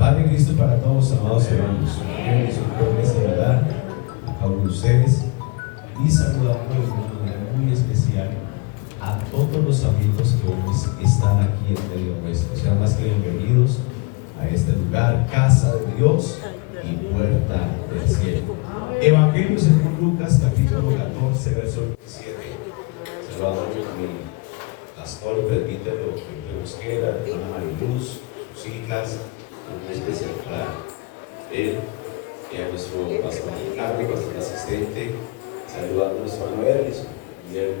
Paz de Cristo para todos, amados hermanos. Qué bendición poderles saludar a cada uno de ustedes y saludando de una manera muy especial a todos los amigos que hoy están aquí en medio nuestro. Sean más que bienvenidos a este lugar, casa de Dios y puerta del cielo. Evangelio según Lucas, capítulo 14, verso 27. Saludando a mi pastor presbítero Felipe Mosquera, a hermana Mariluz, sus hijas, una especial para él y a nuestro pastor Ricardo, pastor asistente, saludando a nuestro hermano Erlis y el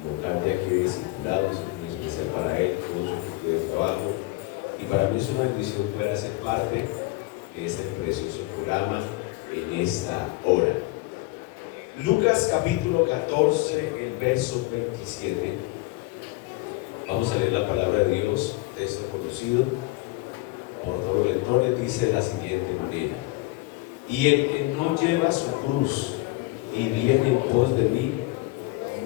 vocal de aquí de discipulados, muy especial para él, todo su equipo de trabajo. Y para mí es una bendición poder hacer parte de este precioso programa en esta hora. Lucas capítulo 14, el verso 27. Vamos a leer la palabra de Dios, texto conocido por todos los lectores, dice de la siguiente manera: y el que no lleva su cruz y viene en pos de mí,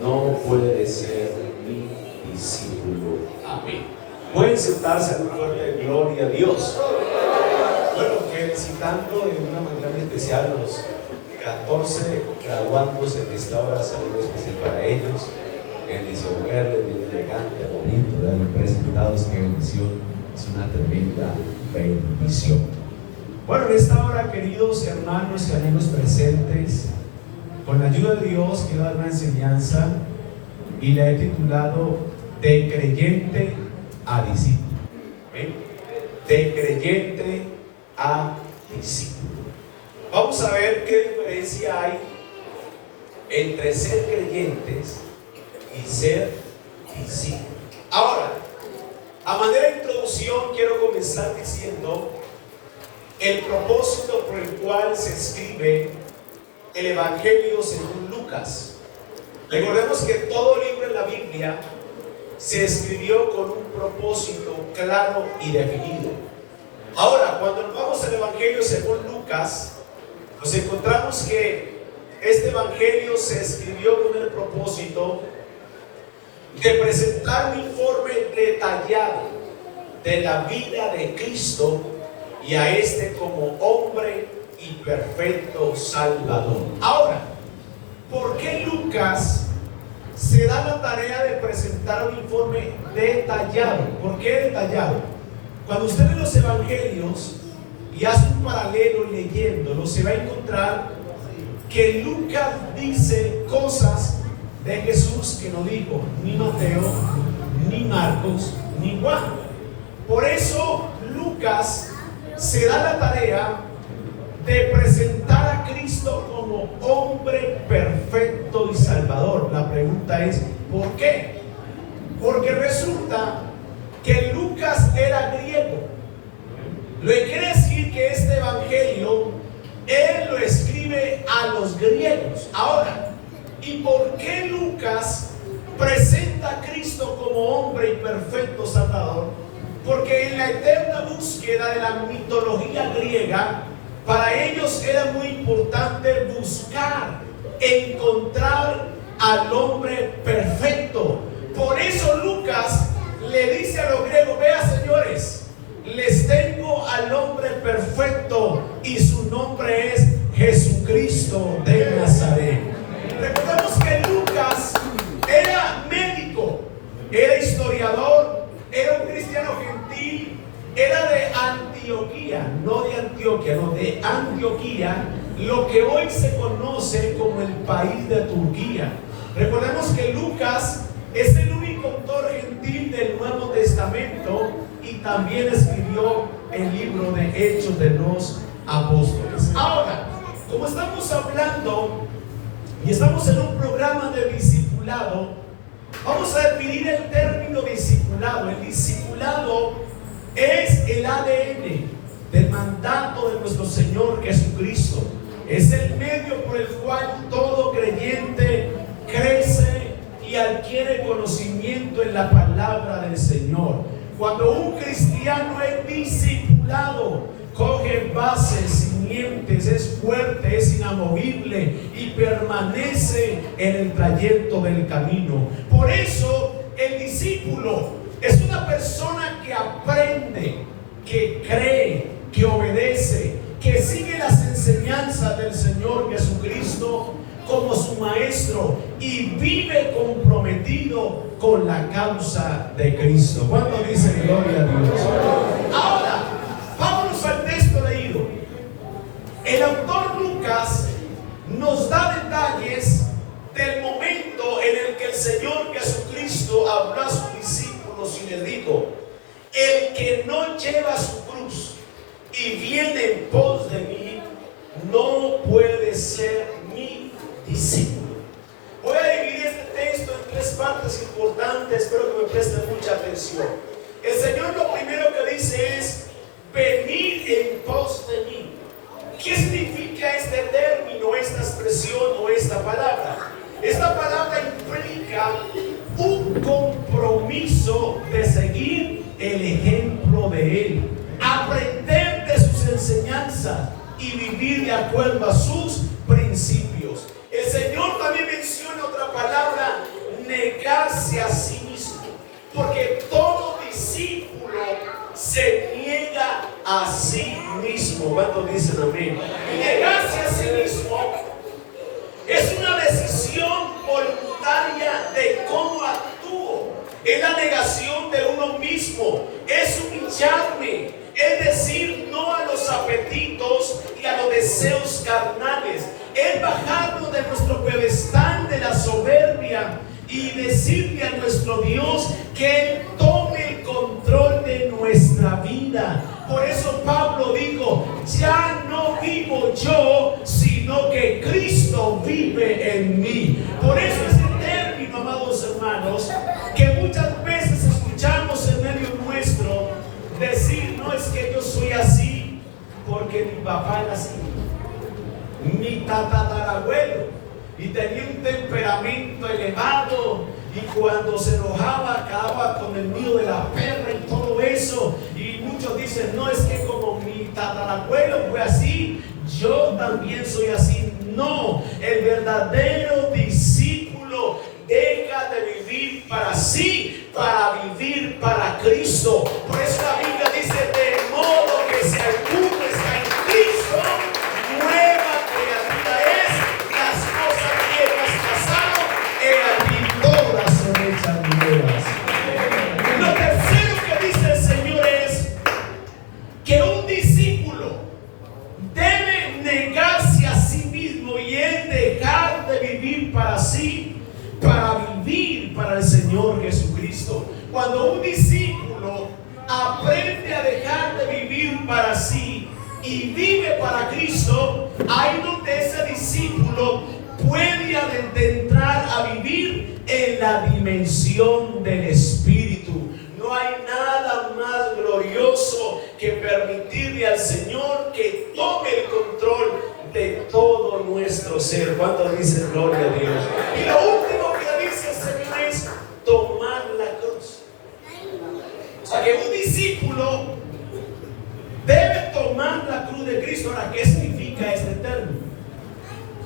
no puede ser mi discípulo. Amén. Pueden sentarse en un fuerte gloria a Dios. Bueno, felicitando de una manera muy especial a los 14 graduandos en esta hora, saludo especial para ellos. Bendición verles, bien elegante, bonito, de los presentados, qué bendición. Es una tremenda bendición. Bueno, en esta hora, queridos hermanos y amigos presentes, con la ayuda de Dios quiero dar una enseñanza y la he titulado De creyente a discípulo. ¿Ven? De creyente a discípulo. Vamos a ver qué diferencia hay entre ser creyentes y ser discípulos. Ahora, a manera de introducción, quiero comenzar diciendo el propósito por el cual se escribe el Evangelio según Lucas. Recordemos que todo libro en la Biblia se escribió con un propósito claro y definido. Ahora, cuando nos vamos al Evangelio según Lucas, nos encontramos que este Evangelio se escribió con el propósito de presentar un informe detallado de la vida de Cristo y a este como hombre y perfecto Salvador. Ahora, ¿por qué Lucas se da la tarea de presentar un informe detallado? ¿Por qué detallado? Cuando usted lee los evangelios y hace un paralelo leyéndolo, se va a encontrar que Lucas dice cosas de Jesús que no dijo ni Mateo, ni Marcos, ni Juan. Por eso Lucas se da la tarea de presentar a Cristo como hombre perfecto y salvador. La pregunta es, ¿por qué? Porque resulta que Lucas era griego, lo que quiere decir que este evangelio él lo escribe a los griegos. Ahora, ¿y por qué Lucas presenta a Cristo como hombre y perfecto Salvador? Porque en la eterna búsqueda de la mitología griega, para ellos era muy importante buscar, encontrar al hombre perfecto. Por eso Lucas le dice a los griegos: vea, señores, les tengo al hombre perfecto y su nombre es Jesucristo de Nazaret. Recordemos que Lucas era médico, era historiador, era un cristiano gentil, era de Antioquía, no de Antioquia, no, de Antioquía, lo que hoy se conoce como el país de Turquía. Recordemos que Lucas es el único autor gentil del Nuevo Testamento y también escribió el libro de Hechos de los Apóstoles. Ahora, como estamos hablando y estamos en un programa de discipulado, vamos a definir el término discipulado. El discipulado es el ADN del mandato de nuestro Señor Jesucristo. Es el medio por el cual todo creyente crece y adquiere conocimiento en la palabra del Señor. Cuando un cristiano es discipulado, coge bases, simientes, es fuerte, es inamovible y permanece en el trayecto del camino. Por eso el discípulo es una persona que aprende, que cree, que enseñanzas del Señor Jesucristo como su maestro y vive comprometido con la causa de Cristo. ¿Cuánto dicen gloria a Dios? Ahora, vámonos al texto leído. El autor Lucas nos da detalles del momento en el que el Señor Jesucristo habló a sus discípulos y les dijo: el que no lleva su cruz y viene en pos de mí, no puede ser mi discípulo. Voy a dividir este texto en tres partes importantes, espero que me presten mucha atención. El Señor lo primero que dice es: venid en pos de mí. ¿Qué significa este término, esta expresión o esta palabra? Esta palabra implica un compromiso de seguir el ejemplo de Él, aprender de sus enseñanzas y vivir de acuerdo a sus principios. El Señor también menciona otra palabra: negarse a sí mismo, porque todo discípulo se niega a sí mismo. ¿Cuántos dicen amén? Y negarse a sí mismo es una decisión voluntaria de cómo actúo. Es la negación de uno mismo, es humillarme, es decir no a los apetitos y a los deseos carnales, es bajarnos de nuestro pedestal de la soberbia y decirle a nuestro Dios que Él tome el control de nuestra vida. Por eso Pablo dijo: ya no vivo yo, sino que Cristo vive en mí. Por eso ese término, amados hermanos, que muchas veces escuchamos en medio nuestro decir: no, es que yo soy así porque mi papá era así, mi tatarabuelo, y tenía un temperamento elevado, y cuando se enojaba acababa con el nido de la perra y todo eso. Y muchos dicen: no, es que como mi tatarabuelo fue así, yo también soy así. No, el verdadero discípulo deja de vivir para sí, para vivir para Cristo. Por eso la Biblia dice: de modo que si alguno está en Cristo, nueva criatura es, las cosas viejas pasaron, he aquí todas son hechas nuevas. Lo tercero que dice el Señor es que un discípulo debe negarse a sí mismo y es dejar de vivir para sí, para vivir para el Señor Jesucristo. Cuando un discípulo aprende a dejar de vivir para sí y vive para Cristo, ahí donde ese discípulo puede adentrar a vivir en la dimensión del Espíritu. No hay nada más glorioso que permitirle al Señor que tome el control de todo nuestro ser. ¿Cuántos dicen gloria a Dios? Y lo último que dice el Señor es tomar la cruz. O sea que un discípulo debe tomar la cruz de Cristo. Ahora, ¿qué significa este término?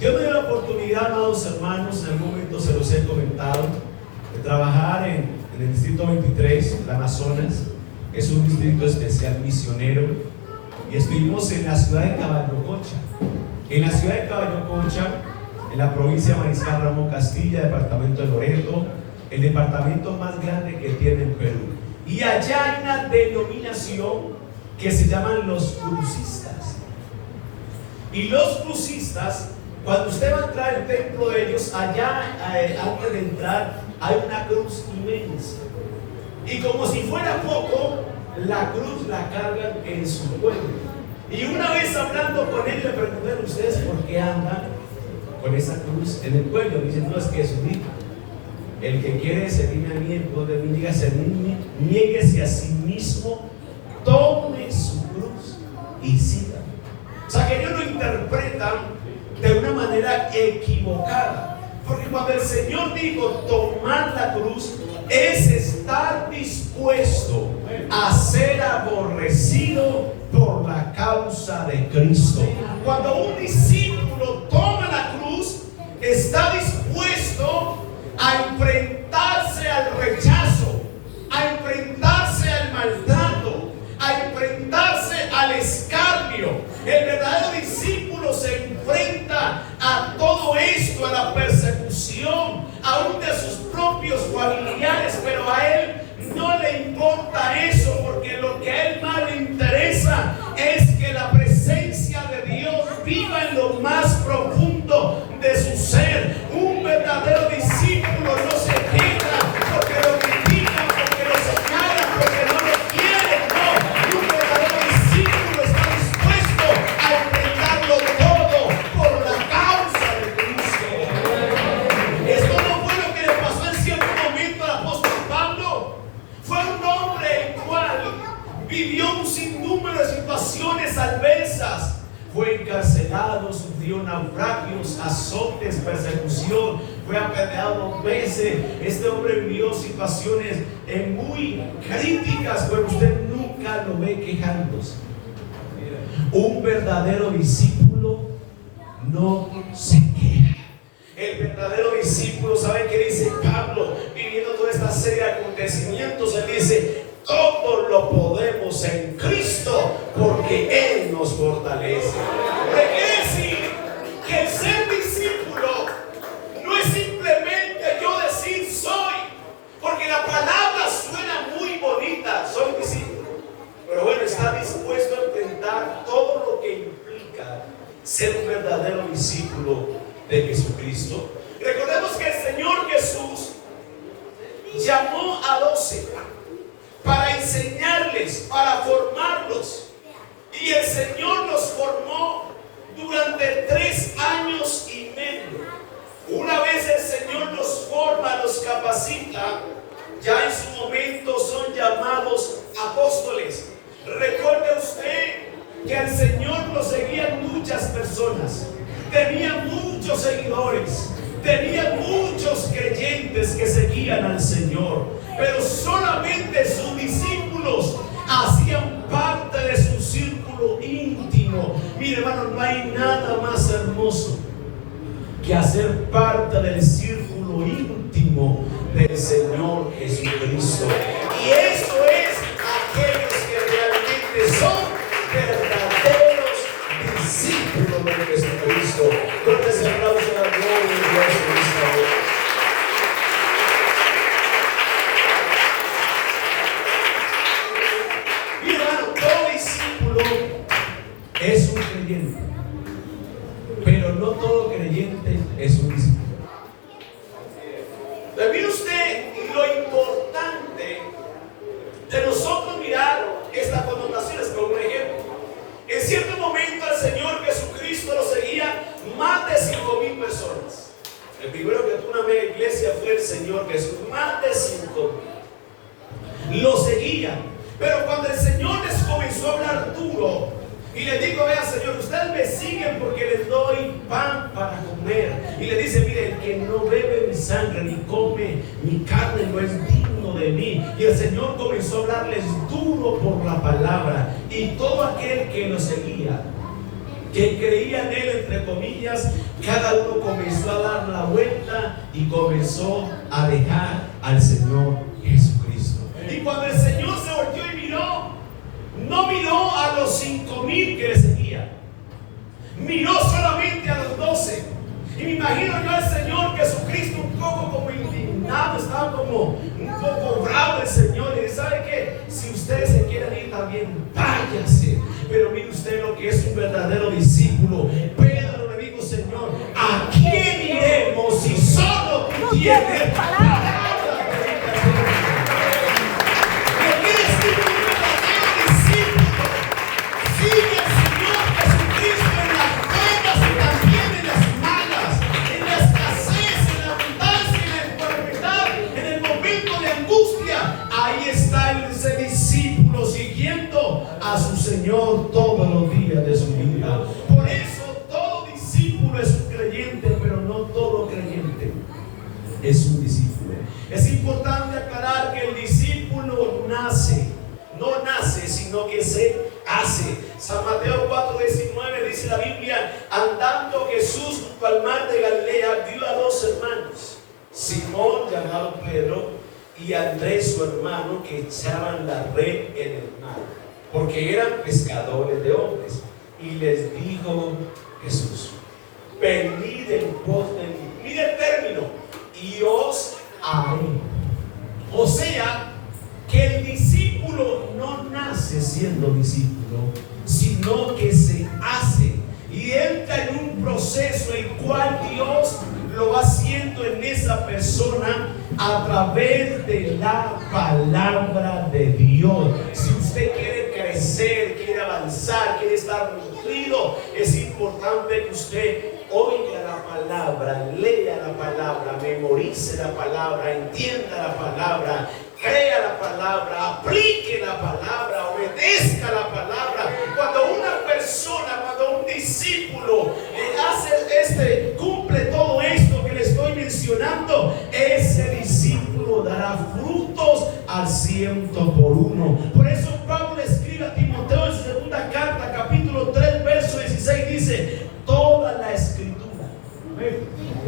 Yo me dio la oportunidad, amados hermanos, en algún momento se los he comentado, de trabajar en el distrito 23, el Amazonas. Es un distrito especial misionero, y estuvimos en la ciudad de Caballococha. En la ciudad de Caballococha, en la provincia de Mariscal Ramón Castilla, departamento de Loreto, el departamento más grande que tiene el Perú. Y allá hay una denominación que se llaman los crucistas. Y los crucistas, cuando usted va a entrar al templo de ellos, allá antes de entrar hay una cruz inmensa. Y como si fuera poco, la cruz la cargan en su cuello. Y una vez hablando con él, le pregunté: ¿ustedes por qué andan con esa cruz en el cuello? Dicen: no, es que es un hijo. El que quiere seguirme a mí, en pos de mí, dígase: niéguese a sí mismo, tome su cruz y siga. O sea que ellos lo interpretan de una manera equivocada. Porque cuando el Señor dijo tomar la cruz, es estar dispuesto a ser aborrecido por la causa de Cristo. Cuando un discípulo toma la cruz, está dispuesto a enfrentarse al rechazo, a enfrentarse al maltrato, a enfrentarse al escarnio. El verdadero discípulo a todo esto, a la persecución, aún de sus propios familiares, pero a él no le importa eso, porque lo que a él más le interesa es que la presencia de Dios viva en lo más profundo de su ser. Un verdadero discípulo no se queja porque lo critican, porque lo señalan, porque no lo quieren. No, un verdadero discípulo está dispuesto a enfrentarlo todo por la causa de Cristo. Esto no fue lo que le pasó en cierto momento al apóstol Pablo. Fue un hombre el cual vivió un sinnúmero de situaciones adversas. Fue encarcelado, sufrió naufragios, azotes, persecución, fue apedreado 2 veces. Este hombre vivió situaciones muy críticas, pero usted nunca lo ve quejándose. Un verdadero discípulo no se queja. El verdadero discípulo, ¿sabe qué dice Pablo? Viviendo toda esta serie de acontecimientos, él dice: todo lo podemos en Cristo, porque Él nos fortalece. ¿Qué quiere decir? Que el ser discípulo no es simplemente yo decir soy, porque la palabra suena muy bonita, soy discípulo. Pero bueno, está dispuesto a enfrentar todo lo que implica ser un verdadero discípulo de Jesucristo. Recordemos que el Señor Jesús llamó a 12 para enseñarles, para formarlos. Y el Señor los formó durante 3 años y medio. Una vez el Señor los forma, los capacita, ya en su momento son llamados apóstoles. Recuerde usted que al Señor lo seguían muchas personas, tenía muchos seguidores, tenía muchos creyentes que seguían al Señor, pero solamente sus discípulos hacían parte de su círculo íntimo. Mire, hermano, no hay nada más hermoso que hacer parte del círculo íntimo del Señor Jesucristo. Y eso es aquellos que realmente son verdaderos discípulos de Jesucristo. Donde se aplauso a la gloria de Dios en esta hora. Mi hermano, todo discípulo es un creyente, pero no todo creyente es un discípulo. Mire usted lo importante de nosotros mirar estas connotaciones. Como un ejemplo, en cierto momento al Señor Jesucristo lo seguía más de 5,000 personas. El primero que tuvo una media iglesia fue el Señor Jesús. Más de 5,000 lo seguían. Pero cuando el Señor les comenzó a hablar duro y les dijo: vea, Señor, ustedes me siguen porque les doy pan para comer. Y le dice: mire, el que no bebe mi sangre ni come mi carne no es digno de mí. Y el Señor comenzó a hablarles duro por la palabra. Y todo aquel que lo seguía, que creía en Él, entre comillas, cada uno comenzó a dar la vuelta y comenzó a dejar al Señor Jesucristo. Y cuando el Señor se volteó y miró, no miró a los 5,000 que le seguían, miró solamente a los 12. Y me imagino yo al Señor Jesucristo un poco como indignado, estaba como un poco bravo el Señor. Y dice: ¿sabe qué? Si ustedes se quieren ir también, váyanse. Pero mire usted lo que es un verdadero discípulo. Pedro le dijo: Señor, ¿a quién iremos si solo tú tienes palabra? A su Señor todos los días de su vida. Por eso todo discípulo es un creyente, pero no todo creyente es un discípulo. Es importante aclarar que el discípulo no nace, sino que se hace. San Mateo 4:19 dice la Biblia: andando Jesús junto al mar de Galilea, vio a 2 hermanos, Simón llamado Pedro y Andrés su hermano, que echaban la red en el mar, porque eran pescadores de hombres. Y les dijo Jesús: venid en pos de mí. Mire el término, y os haré. O sea, que el discípulo no nace siendo discípulo, sino que se hace y entra en un proceso el cual Dios lo va haciendo en esa persona a través de la palabra de Dios. Si usted quiere crecer, quiere avanzar, quiere estar nutrido, es importante que usted oiga la palabra, lea la palabra, memorice la palabra, entienda la palabra, crea la palabra, aplique la palabra, obedezca la palabra. Cuando una persona, cuando un discípulo cumple todo esto que le estoy mencionando, ese discípulo dará frutos al 100%. Por eso Pablo escribe a Timoteo en su segunda carta, capítulo 3, verso 16, dice: toda la escritura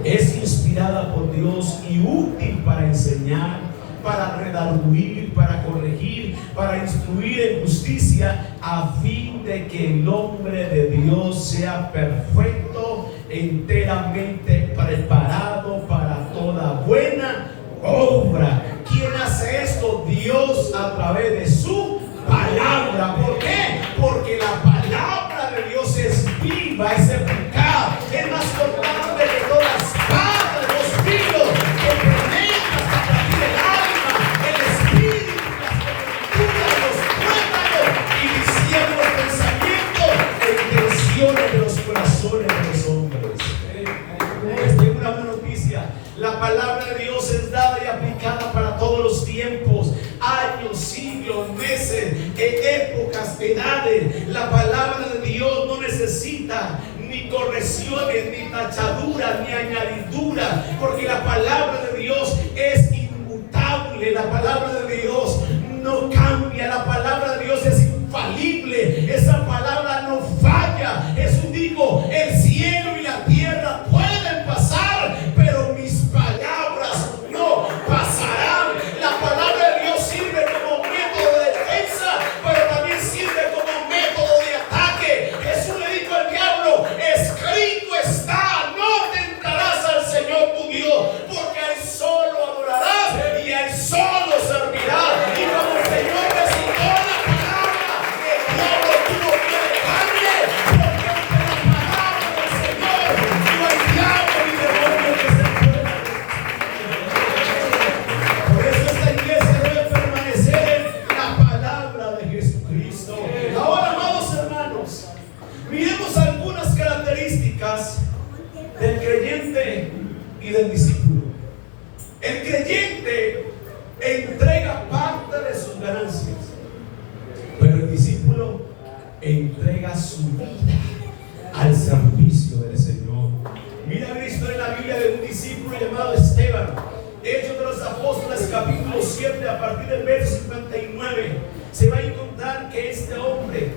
es inspirada por Dios y útil para enseñar, para redarguir, para corregir, para instruir en justicia, a fin de que el hombre de Dios sea perfecto, enteramente preparado para toda buena obra. ¿Quién hace esto? Dios, a través de su palabra. ¿Por qué? Porque la palabra de Dios es viva, es eficaz, es más cortante que toda espada de dos filos, que penetra hasta partir el alma, el espíritu, las coyunturas, los tuétanos, y discierne los pensamientos e intenciones de los corazones de los hombres. Les tengo una buena noticia: la palabra de Dios es dada y aplicada para todos los tiempos, años, siglos, meses, épocas, edades. La palabra de Dios no necesita ni correcciones, ni tachaduras, ni añadiduras, porque la palabra de Dios es inmutable. La palabra de Dios no cambia. La palabra de Dios es infalible. Esa palabra no falla. Jesús dijo: el cielo y la tierra pueden pasar, pero mis palabras no pasarán. La palabra de Dios sirve como método de defensa, pero también sirve como método de ataque. Jesús le dijo al diablo: escrito está, no tentarás al Señor tu Dios, porque a Él solo adorarás y a Él solo servirás. Y como el Señor recitó la palabra, el diablo tuvo que dejarle, porque ante la palabra del Señor no hay diablo ni demonio que se pueda. Por eso esta iglesia debe permanecer en la palabra de Jesucristo. Ahora, amados hermanos, miremos algunas características del creyente y del discípulo. El creyente entrega parte de sus ganancias, pero el discípulo entrega su vida al servicio del Señor. Mira la historia en la Biblia de un discípulo llamado Esteban. Hechos de los Apóstoles, capítulo 7, a partir del verso 59, se va a encontrar que este hombre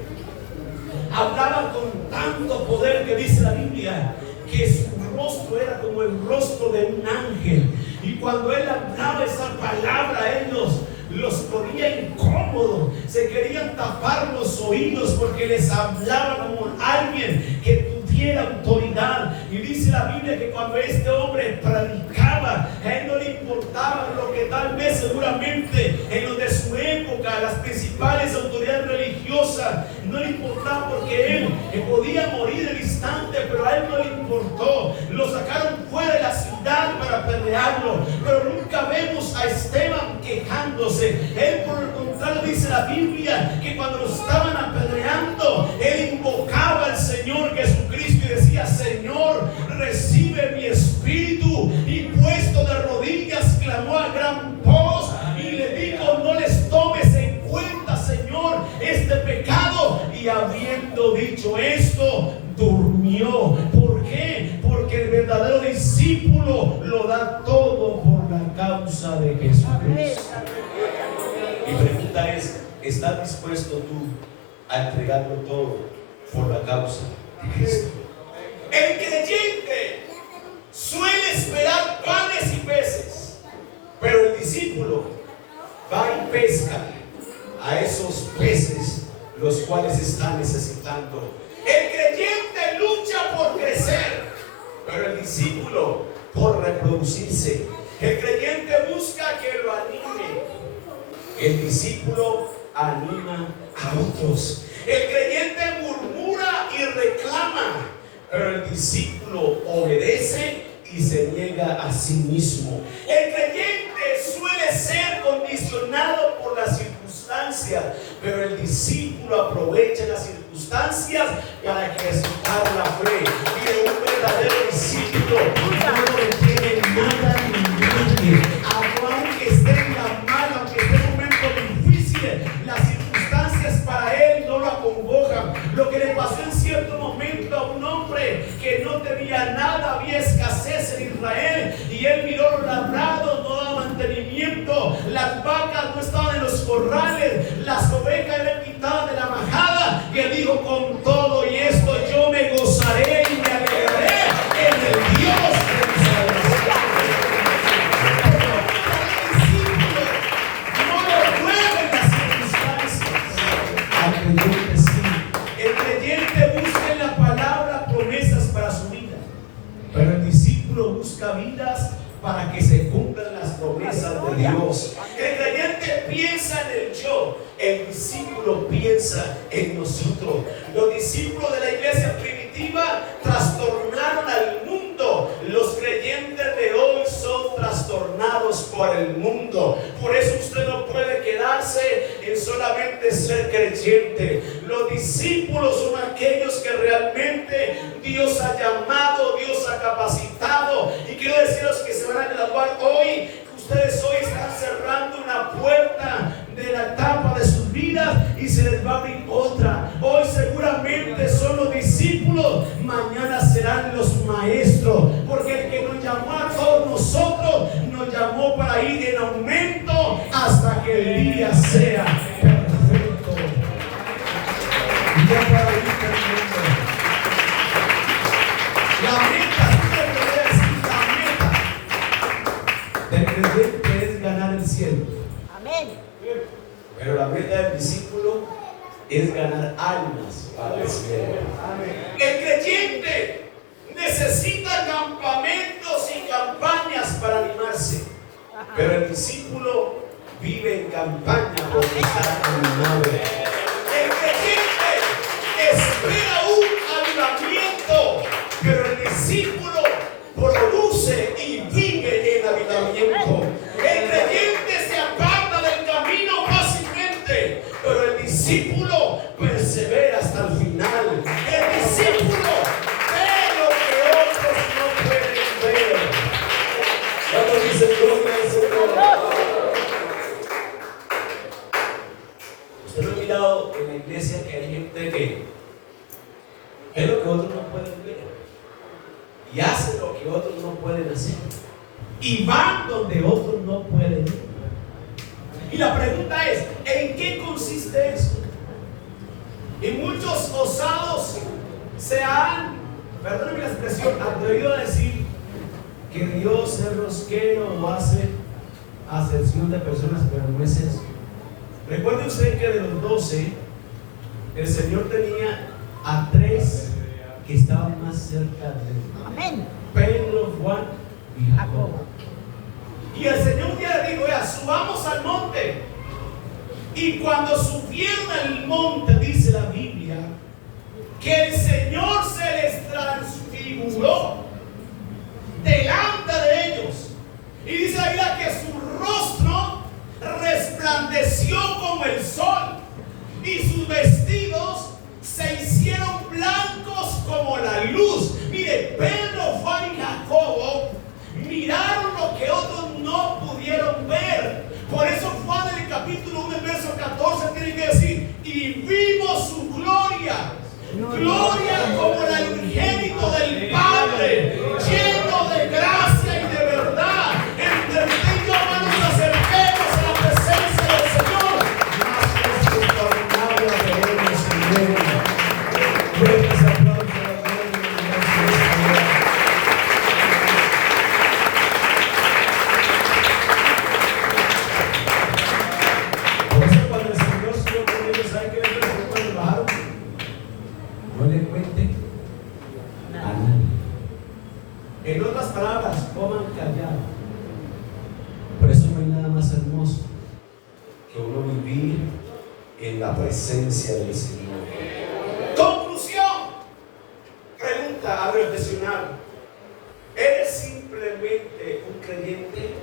hablaba con tanto poder, que dice la Biblia que su rostro era como el rostro de un ángel. Y cuando él hablaba esa palabra, ellos los ponía incómodos, se querían tapar los oídos porque les hablaba como alguien que tuviera autoridad. Y dice la Biblia que cuando este hombre predicaba, a él no le importaba lo que tal vez seguramente en los de su época, las principales autoridades religiosas, no le importaba, porque él podía morir el instante, pero a él no le importó. Lo sacaron fuera de la ciudad para apedrearlo, pero nunca vemos a Esteban quejándose. Él, por el contrario, dice la Biblia que cuando lo estaban apedreando, él invocaba al Señor Jesucristo y decía: Señor, recibe mi espíritu. Y puesto de rodillas clamó a gran voz y le dijo: no les tomes en cuenta, Señor, este pecado. Y habiendo dicho esto, durmió. ¿Por qué? Porque el verdadero discípulo lo da todo por la causa de Jesucristo. Mi pregunta es: ¿estás dispuesto tú a entregarlo todo por la causa de Cristo? El creyente suele esperar panes y peces, pero el discípulo va y pesca a esos peces los cuales están necesitando. El creyente lucha por crecer, pero el discípulo por reproducirse. El creyente busca que lo anime. El discípulo anima a otros. El creyente murmura y reclama, pero el discípulo obedece y se niega a sí mismo. El creyente suele ser condicionado por las circunstancias, pero el discípulo aprovecha las circunstancias para ejercitar la fe. Y un verdadero discípulo no detiene nada ni nadie, aunque esté en la mala, aunque esté en momentos difíciles, las circunstancias para él no lo acongojan. Lo que le pasó en cierto momento a un hombre que no tenía nada, había escasez en Israel, y él miró los labrados, no daba mantenimiento, las vacas no estaban en los corrales, las ovejas eran quitadas de la majada, y él dijo: con todo y esto yo me gozaré y me alegraré en el Dios de mi salvación. No lo mueven las circunstancias. Al creyente sí. El creyente busca en la palabra promesas para su vida, pero el discípulo busca vidas para que se cumplan las promesas de Dios. El creyente piensa en el yo, el discípulo piensa en nosotros. Los discípulos de la iglesia primitiva trastornaron al mundo. Los creyentes de hoy son trastornados por el mundo. Por eso usted no puede quedarse en solamente ser creyente. Los discípulos son aquellos que realmente Dios ha llamado, Dios ha capacitado. Y quiero decirles que se van a graduar hoy. Ustedes hoy están cerrando una puerta de la etapa de sus vidas y se les va a abrir otra. Hoy seguramente son los discípulos, mañana serán los maestros, porque el que nos llamó a todos nosotros nos llamó para ir en aumento hasta que el día sea perfecto. Y ya para ir terminando, la meta, del creyente es ganar el cielo. Amén. Pero la meta del discípulo es ganar almas para el cielo. El creyente necesita campamentos y campañas para animarse, pero el discípulo vive en campaña porque está animado. El creyente espera un avivamiento, pero el discípulo produce y vive en avivamiento. El creyente se aparta del camino fácilmente, pero el discípulo persevera hasta el final. El discípulo ve lo que otros no pueden ver. ¿Cuántos dicen gloria al Señor? Usted lo ha mirado en la iglesia que hay gente que ve lo que otros no pueden ver y hace lo que otros no pueden hacer, y van donde otros no pueden ir. Y la pregunta es: ¿en qué consiste eso? Y muchos osados se han, perdónenme la expresión, atrevido a decir que Dios es rosquero o hace acepción de personas, pero no es eso. Recuerde usted que de los 12, el Señor tenía a 3 que estaban más cerca de él. Amén. Pedro, Juan y Jacobo. Y el Señor un día le dijo: subamos al monte. Y cuando subieron al monte, dice la Biblia, que el Señor se les transfiguró delante de ellos. Y dice la Biblia que su rostro resplandeció como el sol y sus vestidos se hicieron blancos como la luz. Mire, Pedro, Juan y Jacobo miraron lo que otros no pudieron ver. Por eso Juan en el capítulo 1, verso 14 tiene que decir: y vimos su gloria, gloria como la del unigénito del Padre, lleno de gracia y de verdad. Entre usted y yo, hermanos, nos acerquemos a la presencia del Señor. Más es extraordinario de él, Señor. Fuertes aplausos a la gloria y la gracia del Señor. Por eso cuando el Señor subió con ellos, ¿sabe qué les dijo cuando bajaron? No le cuenten a nadie. palabras, coman callado. Por eso no hay nada más hermoso que uno vivir en la presencia del Señor. Conclusión. Pregunta a reflexionar. ¿Eres simplemente un creyente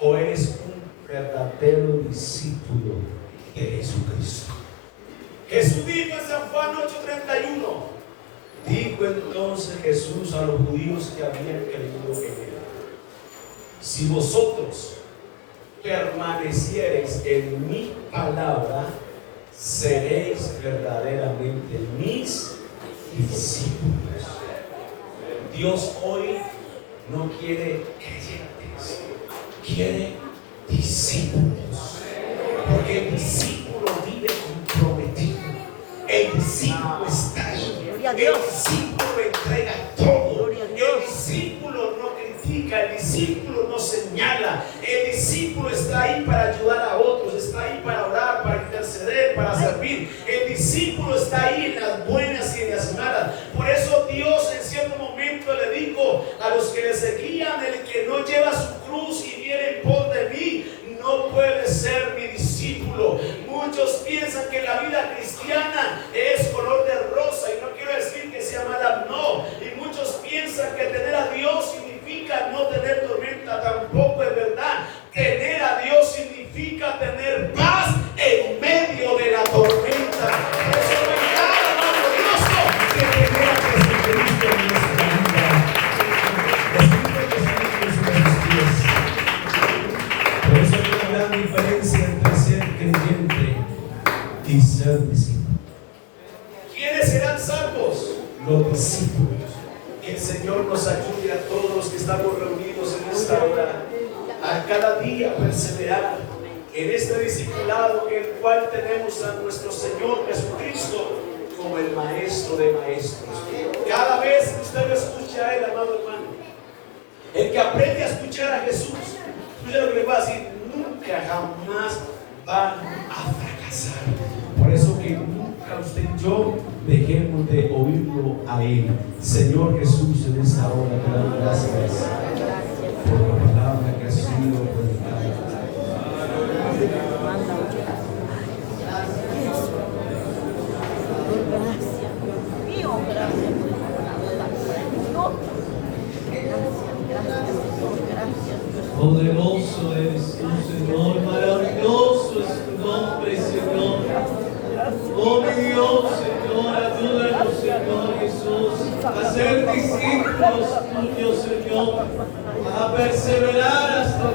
o eres un verdadero discípulo de Jesucristo? Jesús dijo en San Juan 8:31. Dijo entonces Jesús a los judíos que habían creído en él: si vosotros permaneciereis en mi palabra, seréis verdaderamente mis discípulos. Dios hoy no quiere creyentes, quiere discípulos, porque el discípulo vive comprometido, el discípulo está ahí, el discípulo entrega todo, el discípulo no critica, el discípulo no señala, el discípulo está ahí para ayudar a otros, está ahí para orar, para interceder, para servir. El discípulo está ahí en las buenas y en las malas. Por eso Dios en cierto momento le dijo a los que le seguían: el que no lleva su cruz y viene en pos de mí no puede ser mi discípulo. Muchos piensan que la vida cristiana es color de rosa, y no quiero decir que sea mala, no. Y muchos piensan que tener a Dios significa no tener tormenta. Tampoco es verdad. Tener a Dios significa tener paz en medio de la tormenta. Eso no hay nada más glorioso que tener a Jesucristo en nuestra vida. Por eso hay una gran diferencia entre ser creyente y ser discípulo. ¿Quiénes serán salvos? Los discípulos. Que el Señor nos ayude a todos los que estamos reunidos en esta hora a cada día perseverar en este discipulado, en el cual tenemos a nuestro Señor Jesucristo como el Maestro de maestros. Cada vez que usted lo escucha a Él, amado hermano, el que aprende a escuchar a Jesús, escucha lo que le va a decir: nunca jamás van a fracasar. Por eso que nunca usted y yo dejemos de oírlo a Él. Señor Jesús, en esta hora te damos gracias por la palabra que ha sido predicada. Poderoso eres tú, Señor, maravilloso es tu nombre, Señor. Oh mi Dios, Señor, ayúdanos, Señor Jesús, a ser discípulos tuyos, Señor, a perseverar hasta el